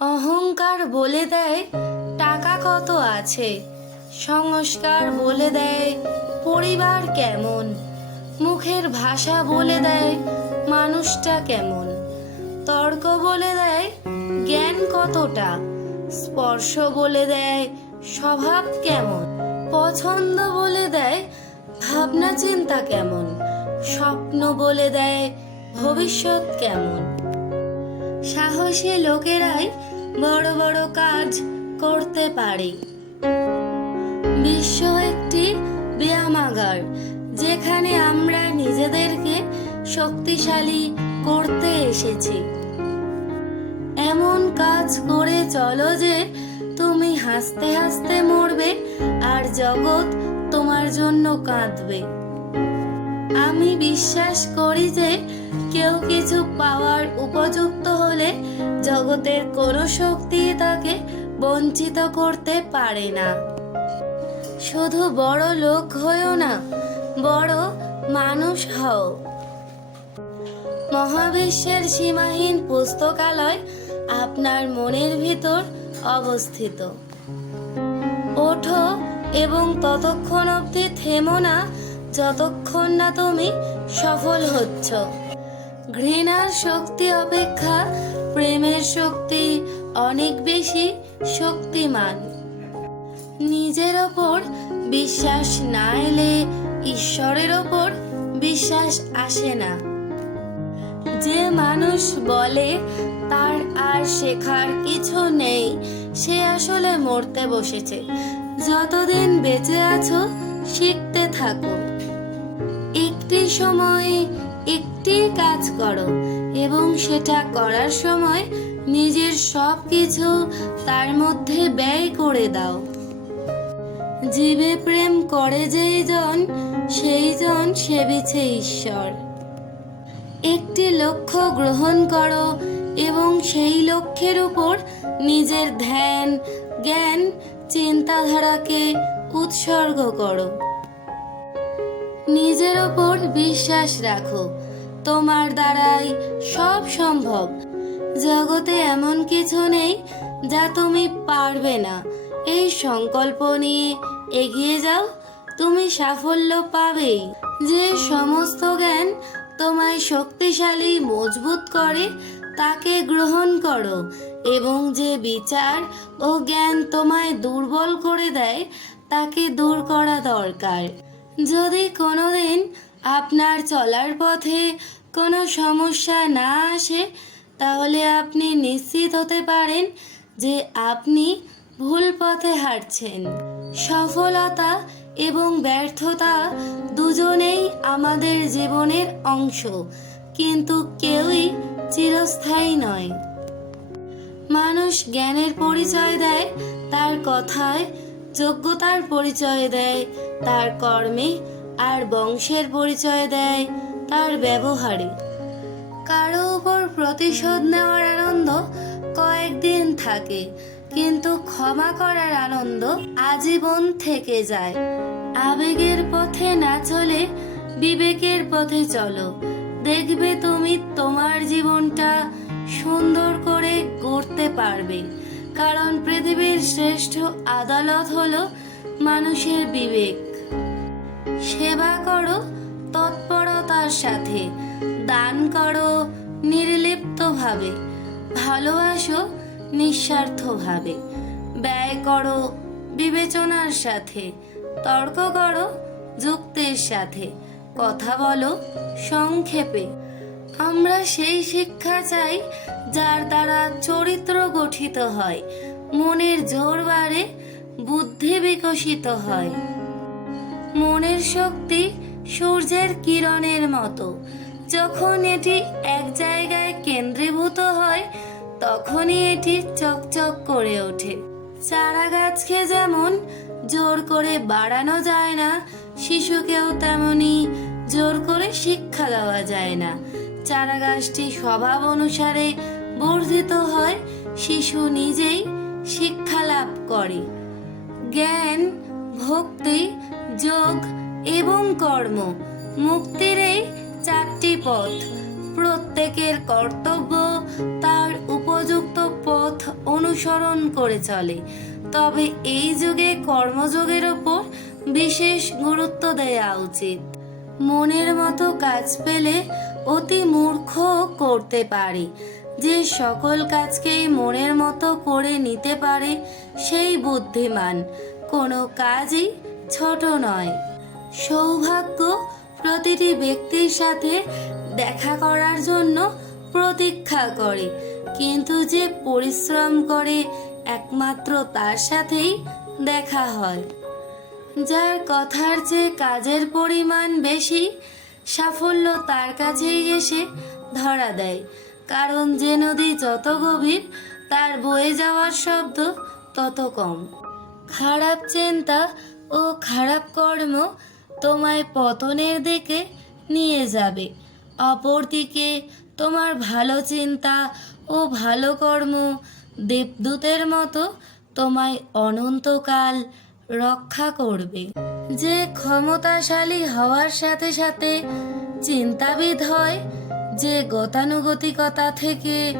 অহংকার বলে দেয়, টাকা কত আছে? সংস্কার বলে দেয়, পরিবার কেমন? মুখের ভাষা বলে দেয়, মানুষটা কেমন? তর্ক বলে দেয়, জ্ঞান কতটা? স্পর্শ বলে দেয়, স্বভাব কেমন? পছন্দ বলে দেয়, ভাবনা চিন্তা কেমন? স্বপ্ন বলে দেয়, ভবিষ্যৎ কেমন? সাহসী লোকেরাই বড় বড় কাজ করতে পারে। বিশ্ব একটি ব্যায়ামাগার, যেখানে আমরা নিজেদেরকে শক্তিশালী করতে এসেছি। এমন কাজ করে চলো যে তুমি হাসতে হাসতে মরবে আর জগৎ তোমার জন্য কাঁদবে। আমি বিশ্বাস করি যে কেউ কিছু পাওয়ার উপযুক্ত হলে জগতের কোনো শক্তি তাকে বঞ্চিত করতে পারে না। শুধু বড় লোক হয়েও না, বড় মানুষ হও। মহাবিশ্বের সীমাহীন পুস্তকালয় আপনার মনের ভিতর অবস্থিত। ওঠো এবং ততক্ষণ অবধি থেমো না, যতক্ষণ না তুমি সফল হচ্ছ। ঘৃণার শক্তি অপেক্ষা, প্রেমের শক্তি অনেক বেশি শক্তিমান। নিজের ওপর বিশ্বাস না এলে ঈশ্বরের ওপর বিশ্বাস আসে না। যে মানুষ বলে, তার আর শেখার কিছু নেই সে আসলে মরতে বসেছে। যতদিন বেঁচে আছো, শিখতে থাকো। সময় একটি কাজ করো এবং সেটা করার সময় নিজের সব কিছু তার মধ্যে ব্যয় করে দাও। জীবে প্রেম করে যেই জন, সেই জন সেবিছে ঈশ্বর। একটি লক্ষ্য গ্রহণ করো এবং সেই লক্ষ্যের উপর নিজের ধ্যান, জ্ঞান, চিন্তাধারাকে উৎসর্গ করো। নিজের ওপর বিশ্বাস রাখো। তোমার দ্বারাই সব সম্ভব। জগতে এমন কিছু নেই যা তুমি পারবে না। এই সংকল্প নিয়ে এগিয়ে যাও, তুমি সাফল্য পাবেই। যে সমস্ত জ্ঞান তোমায় শক্তিশালী, মজবুত করে, তাকে গ্রহণ করো এবং যে বিচার ও জ্ঞান তোমায় দুর্বল করে দেয়, তাকে দূর করা দরকার। যদি কোনোদিন আপনার চলার পথে কোনো সমস্যা না আসে, তাহলে আপনি নিশ্চিত হতে পারেন যে আপনি ভুল পথে হাঁটছেন। সফলতা এবং ব্যর্থতা দুজনেই আমাদের জীবনের অংশ, কিন্তু কেউই চিরস্থায়ী নয়। মানুষ জ্ঞানের পরিচয় দেয় তার কথায় যোগ্যতার পরিচয় দেয়, তার কর্মে আর বংশের পরিচয় দেয়, তার ব্যবহারে। কারও উপর প্রতিশোধ নেওয়ার আনন্দ কয়েকদিন থাকে, কিন্তু ক্ষমা করার আনন্দ আজীবন থেকে যায়। আবেগের পথে না চলে, বিবেকের পথে চলো। দেখবে তুমি তোমার জীবনটা সুন্দর করে গড়তে পারবে। কারণ পৃথিবীর শ্রেষ্ঠ আদালত হল মানুষের বিবেক। সেবা করো, তৎপরতার সাথে। দান করো, নির্লিপ্তভাবে। ভালোবাসো, নিঃস্বার্থভাবে। ব্যয় করো, বিবেচনার সাথে। তর্ক করো, যুক্তির সাথে। কথা বলো, সংক্ষেপে। আমরা সেই শিক্ষা চাই যার দ্বারা চরিত্র গঠিত হয়, মনের জোর বাড়ে বুদ্ধি বিকশিত হয়। মনের শক্তি সূর্যের কিরণের মতো। যখন এটি এক জায়গায় কেন্দ্রীভূত হয়, তখনই এটি চকচক করে ওঠে। চারা গাছকে যেমন জোর করে বাড়ানো যায় না, শিশুকেও তেমনি জোর করে শিক্ষা দেওয়া যায় না। চারা গাছটি স্বভাব অনুসারে বর্ধিত হয়, শিশু নিজেই শিক্ষা লাভ করে। জ্ঞান, ভক্তি, যোগ এবং কর্ম মুক্তির এই চারটি পথ। প্রত্যেকের কর্তব্য তার উপযুক্ত পথ অনুসরণ করে চলে। তবে এই যুগে কর্মযোগের ওপর বিশেষ গুরুত্ব দেওয়া উচিত। মনের মতো কাজ পেলে অতি মূর্খ করতে পারে। যে সকল কাজকেই মনের মতো করে নিতে পারে, সেই বুদ্ধিমান। কোনো কাজই ছোট নয়। সৌভাগ্য প্রতিটি ব্যক্তির সাথে দেখা করার জন্য প্রতীক্ষা করে। কিন্তু যে পরিশ্রম করে, একমাত্র তার সাথেই দেখা হয়। যার কথার চেয়ে কাজের পরিমাণ বেশি সাফল্য তার কাছেই এসে ধরা দেয়। কারণ যে নদী যত গভীর, তার বয়ে যাওয়ার শব্দ তত কম। খারাপ চিন্তা ও খারাপ কর্ম তোমায় পতনের দিকে নিয়ে যাবে। অপরদিকে তোমার ভালো চিন্তা ও ভালো কর্ম দেবদূতের মতো তোমায় অনন্তকাল রক্ষা করবে। যে ক্ষমতাশালী হওয়ার সাথে সাথে চিন্তাবিদ হয়, যে গতানুগতিকতা থেকে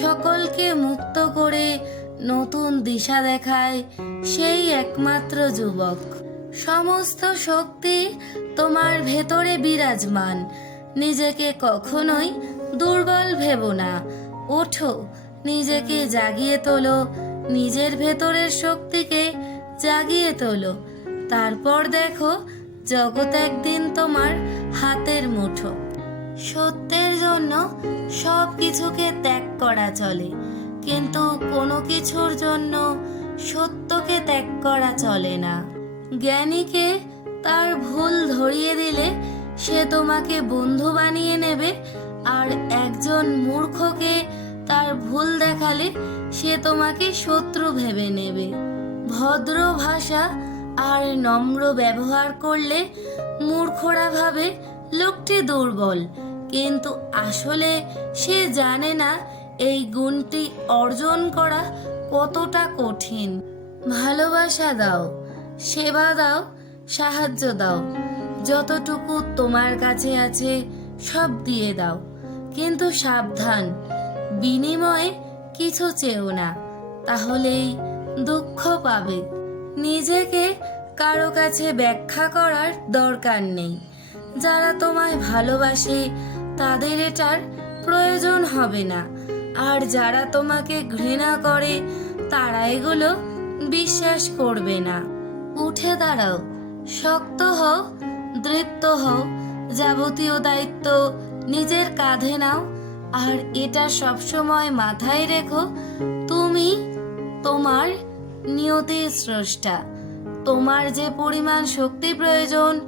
সকলকে মুক্ত করে নতুন দিশা দেখায় সেই একমাত্র যুবক। সমস্ত শক্তি তোমার ভেতরে বিরাজমান। নিজেকে কখনোই দুর্বল ভেবো না। ওঠো, নিজেকে জাগিয়ে তোলো, নিজের ভেতরের শক্তিকে জাগিয়ে তোলো। তারপর দেখো, জগৎ একদিন তোমার হাতের মুঠো। সত্যের জন্য সব কিছুকে ত্যাগ করা চলে, কিন্তু কোনো কিছুর জন্য সত্যকে ত্যাগ করা চলে না। জ্ঞানীকে তার ভুল ধরিয়ে দিলে সে তোমাকে বন্ধু বানিয়ে নেবে, আর একজন মূর্খকে তার ভুল দেখালে সে তোমাকে শত্রু ভেবে নেবে। ভদ্র ভাষা আর নম্র ব্যবহার করলে মূর্খরা ভাবে লোকটি দুর্বল। কিন্তু আসলে সে জানে না এই গুণটি অর্জন করা কতটা কঠিন। ভালোবাসা দাও, সেবা দাও, সাহায্য দাও, যতটুকু তোমার কাছে আছে সব দিয়ে দাও। কিন্তু সাবধান, বিনিময়ে কিছু চেও না, তাহলেই দুঃখ পাবে। নিজেকে কারও কাছে ব্যাখ্যা করার দরকার নেই। যারা তোমায় ভালোবাসে, তাদের এটার প্রয়োজন হবে না। আর যারা তোমাকে ঘৃণা করে, তারা এগুলো বিশ্বাস করবে না। উঠে দাঁড়াও, শক্ত হও, দৃপ্ত হও, যাবতীয় দায়িত্ব নিজের কাঁধে নাও, আর এটা সবসময় মাথায় রেখো, তুমি তোমার নিয়তির স্রষ্টা। তোমার যে পরিমাণ শক্তি প্রয়োজন,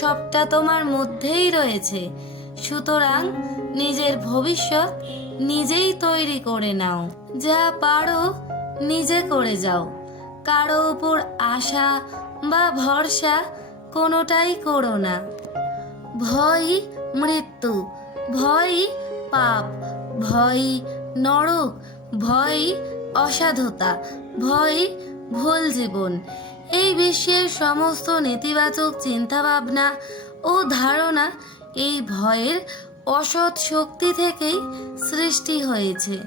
সবটা তোমার মধ্যেই রয়েছে। সুতরাং নিজের ভবিষ্যৎ নিজেই তৈরি করে নাও। যা পারো, নিজে করে যাও। কারও উপর আশা বা ভরসা কোনোটাই করো না। ভয় মৃত্যু ভয় পাপ ভয় নরক ভয় অসাধুতা ভয়, ভুল জীবন। এই বিশ্বের সমস্ত নেতিবাচক চিন্তাভাবনা ও ধারণা এই ভয়ের অসৎ শক্তি থেকেই সৃষ্টি হয়েছে।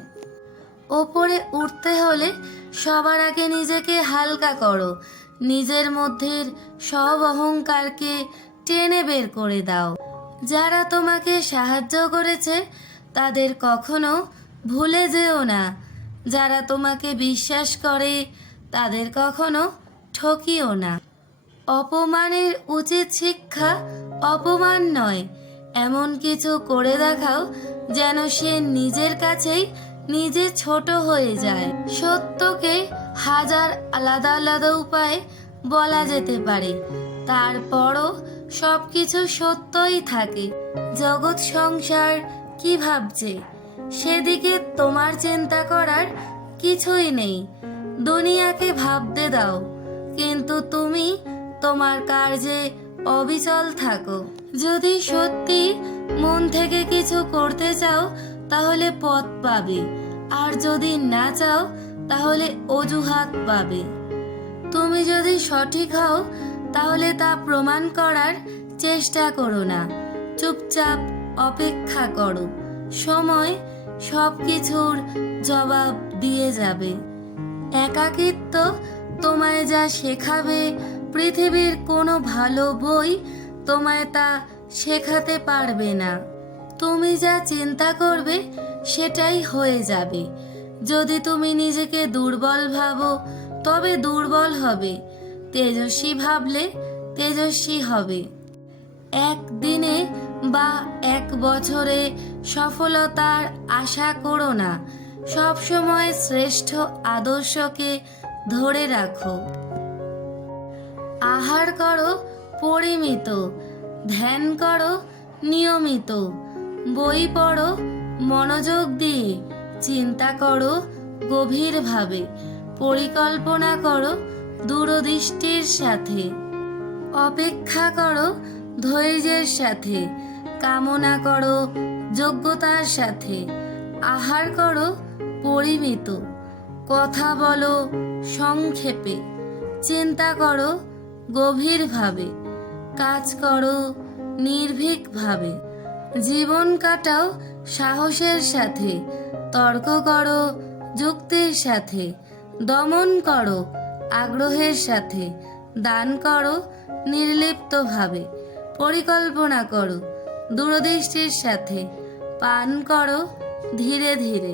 ওপরে উঠতে হলে সবার আগে নিজেকে হালকা করো। নিজের মধ্যের সব অহংকারকে টেনে বের করে দাও। যারা তোমাকে সাহায্য করেছে, তাদের কখনো ভুলে যেও না। যারা তোমাকে বিশ্বাস করে, তাদের কখনো ঠকিও না। অপমানের উচিত শিক্ষা অপমান নয়। এমন কিছু করে দেখাও যেন সে নিজের কাছেই নিজে ছোট হয়ে যায়। সত্যকে হাজার আলাদা আলাদা উপায়ে বলা যেতে পারে। তারপরও সব কিছু সত্যই থাকে। জগৎ সংসার কি ভাবছে? সেদিকে তোমার চিন্তা করার কিছুই নেই। দুনিয়াকে ভাবতে দাও, কিন্তু তুমি তোমার কার্যে অবিচল থাকো। যদি সত্যি মন থেকে কিছু করতে চাও, তাহলে পথ পাবে। আর যদি না চাও, তাহলে অজুহাত পাবে। তুমি যদি সঠিক হও, তাহলে তা প্রমাণ করার চেষ্টা করো না। চুপচাপ অপেক্ষা করো। সময় সব কিছুর জবাব দিয়ে যাবে। একাকিত্ব তোমায় যা শেখাবে, পৃথিবীর কোনো ভালো বই তোমায় তা শেখাতে পারবে না। তুমি যা চিন্তা করবে, সেটাই হয়ে যাবে। যদি তুমি নিজেকে দুর্বল ভাবো, তবে দুর্বল হবে। তেজস্বী ভাবলে তেজস্বী হবে। একদিনে বা এক বছরে সফলতার আশা করো না। সবসময় শ্রেষ্ঠ আদর্শকে ধরে রাখো। আহার করো পরিমিত, ধ্যান করো নিয়মিত, বই পড়ো মনোযোগ দিয়ে, চিন্তা করো গভীরভাবে, পরিকল্পনা করো দূরদৃষ্টির সাথে, অপেক্ষা করো ধৈর্যের সাথে কামনা করো, যোগ্যতার সাথে। আহার করো, পরিমিত। কথা বলো, সংক্ষেপে। চিন্তা করো, গভীরভাবে। কাজ করো, নির্ভীকভাবে। জীবন কাটাও, সাহসের সাথে। তর্ক করো, যুক্তির সাথে। দমন করো, আগ্রহের সাথে। দান করো, নির্লিপ্তভাবে। পরিকল্পনা করো। দূরদৃষ্টির সাথে। পান করো ধীরে ধীরে।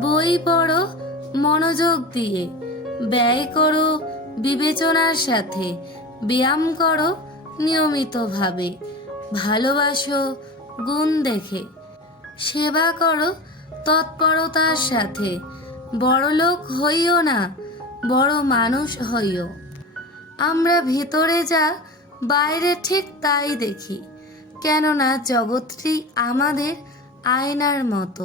বই পড়ো মনোযোগ দিয়ে। ব্যয় করো বিবেচনার সাথে। ব্যায়াম করো নিয়মিতভাবে। ভালোবাসো গুণ দেখে। সেবা করো তৎপরতার সাথে। বড়লোক হইও না, বড় মানুষ হইও। আমরা ভিতরে যা, বাইরে ঠিক তাই দেখি। কেননা জগৎটি আমাদের আয়নার মতো।